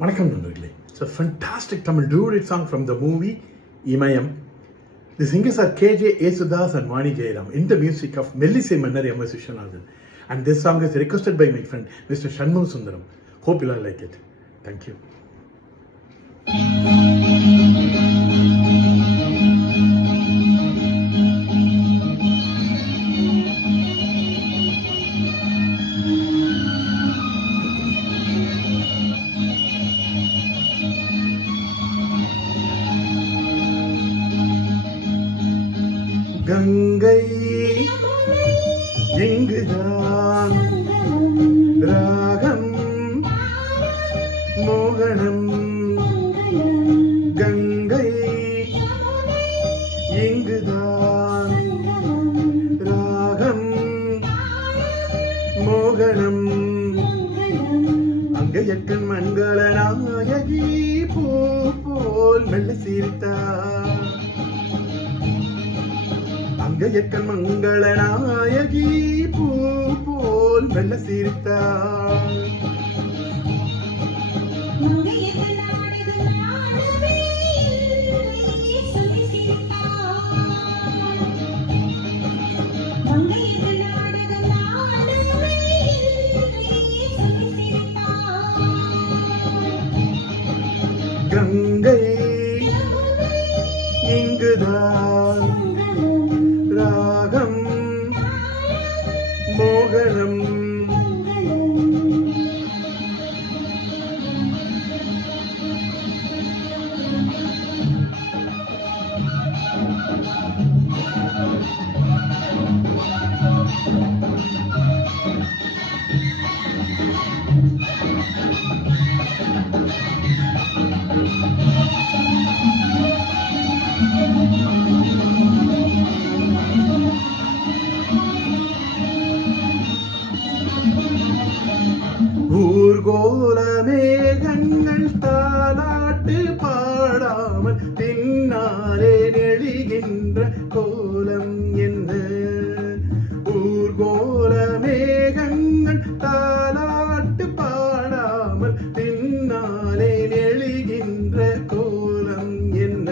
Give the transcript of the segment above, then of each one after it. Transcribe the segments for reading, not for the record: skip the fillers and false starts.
வணக்கம் நண்பர்களே. It's a fantastic Tamil duet song from the movie Imayam. The singers are KJ Yesudas and Vani Jayram in the music of Mellisai Mannar M.S. Vishwanathan. And this song is requested by my friend Mr. Shanmugam Sundaram. Hope you all like it. Thank you. Ganga எங்குதான் ராகம் மோகனம் கங்கை எங்குதான் ராகம் மோகனம் அங்கையக்கன் மங்கள நாயகி பூ போல் மெல்ல சிரித்தார். அங்கையக்கன் மங்கள நாயகி பூ போல் மெல்ல சிரித்தாள். கங்கை இங்குதான் ராகம் மோகனம் ஊர்கோல மேகங்கள் தாலாட்டு பாடாமல் பின்னாலே நெளிகின்ற கோலம் என்ன? ஊர்கோல மேகங்கள் தாலாட்டு பாடாமல் பின்னாலே நெளிகின்ற கோலம் என்ன?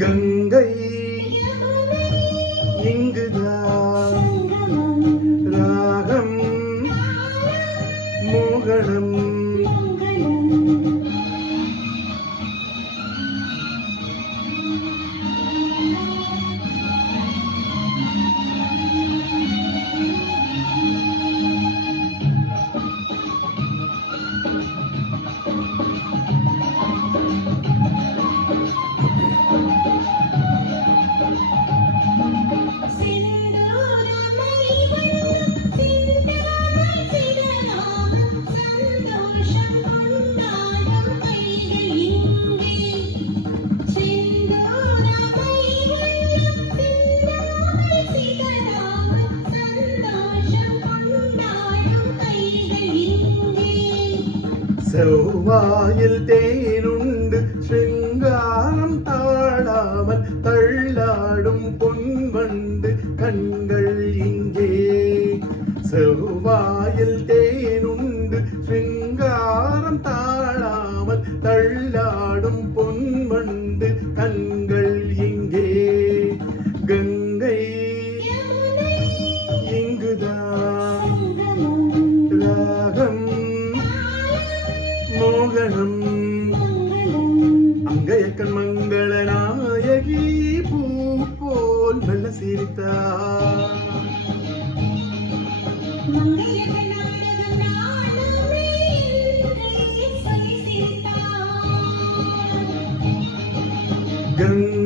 கங்கை இங்குதான் ராகம் மோகனம் செவ்வாயில் தேனுண்டு சிங்காரம் தாழாமல் தள்ளாடும் பொன்வண்டு கண்கள் இங்கே. செவ்வாயில் தேனுண்டு சிங்காரம் தாழாமல் தள்ளாடும் பொன்வண்டு கண்கள் இங்கே. கங்கை இங்குதான் ராகம் மோகனம் அங்கையக்கன் மங்கள நாயகி பூ போல் மெல்ல சிரித்தார். கங்கை